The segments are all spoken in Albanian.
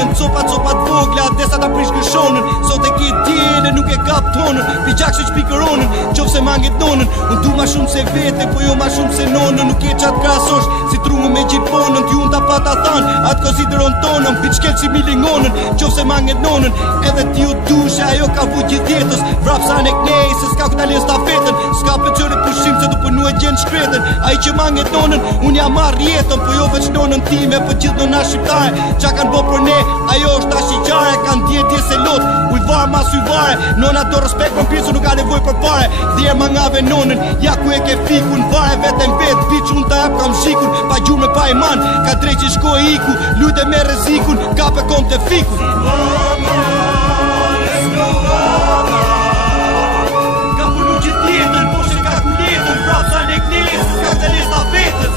tonën, copa t'vogla, desa ta prish këshonën. Sot e ki djele, nuk e kap tonën, pi gjak se qpi këronën, qof se manget nonën. Unë du ma shumë se vete, po jo ma shumë se nonën. Nuk e qatë krasosh, si trumë me gjiponën. Ty unë ta pata thanë, atë konsideron tonën. Pi qkel si milingonën, qof se manget nonën. Edhe ti u dushe, ajo ka vu gjithë jetës. Vrap sa ne knej, se s'ka këta len stafetën. S'ka për qëre pushim, se du përnu e gjenë shkretën. A i që manget nonën, unë ja marrë jetën. Po jo veç nonën time, për gjithë nona shqiptare. Qa kanë bo për ne, ajo është ta shqyqare. Kanë dje se lot, ujvar mas ujvare. Nona do respekt për pirë, se nuk ka nevoj për pare. Djerë ma ngave nonën, ja ku e ke fikun. Vare vetën vetë, biç unë ta ep kam shikun. Pa gjume pa iman, ka drejt që shko e iku. Lujte me rezikun, ka pe kom të fikun. Ka punu gjithë jetën, po që ka ku jetën. Prap sa ne knesë, s'ka këtë lista vetës.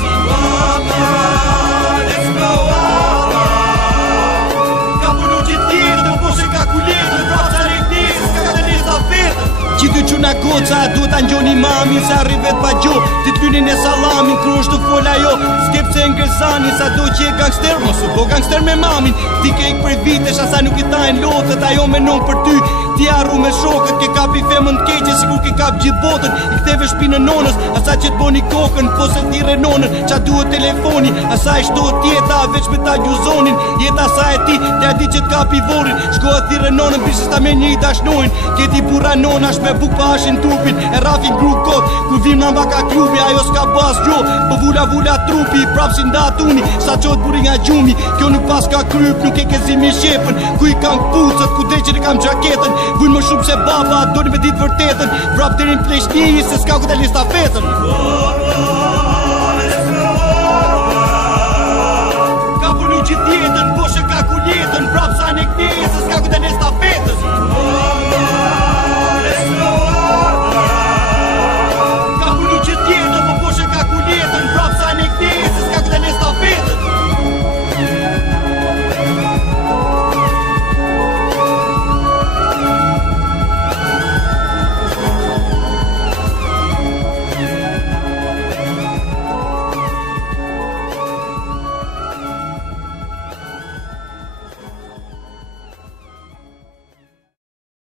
Ka punu gjithë jetën, po që ka ku jetën. Prap sa ne knesë, s'ka këtë lista vetës. Qitë quna goca, duhet ta njoni mamin. Sa rrivet pa gjo, ti t'lynin e salamin. Krush të fola jo, skep se ngërsani. Sa do që e gangster, mosu po gangster me mamin. Ti ke ik për vitesh, asa nuk i tajnë lotët. Ajo me non për ty, ti arru me shokët. Ke kapi femën t'keqe, sikur ke kap gjithë botën. I ktheve shpinë nonës, asa që t'boni kokën. Po se t'ire nonën, qa duhet telefoni. Asa i shtohet jeta, veç me ta gjuzonin. Jeta sa e ti, t'ja di që t'kapi vorin. Shkohet t'ire nonën, bishës ta me një i dashnojnë. Keti bura nonash me buk pa ashin trupin. E rafin gru kot, ku vim në mbaka klubi. Ajo s'ka bas gjo, po vula trupi. Prap si nda tuni, sa qot buri nga gjumi. Kjo nuk pas ka kryp, nuk e kezimi shepën. Ku i kam pucët, ku dreqin e kam gjaketën. Vujnë më shumë se baba, doni me ditë vërtetën. Vrap të rinë pleshtini, se s'ka këtë lista fetën. Ka punu gjithë jetën, po që ka ku jetën. Vrap sa ne knej, se s'ka këtë lista fetën.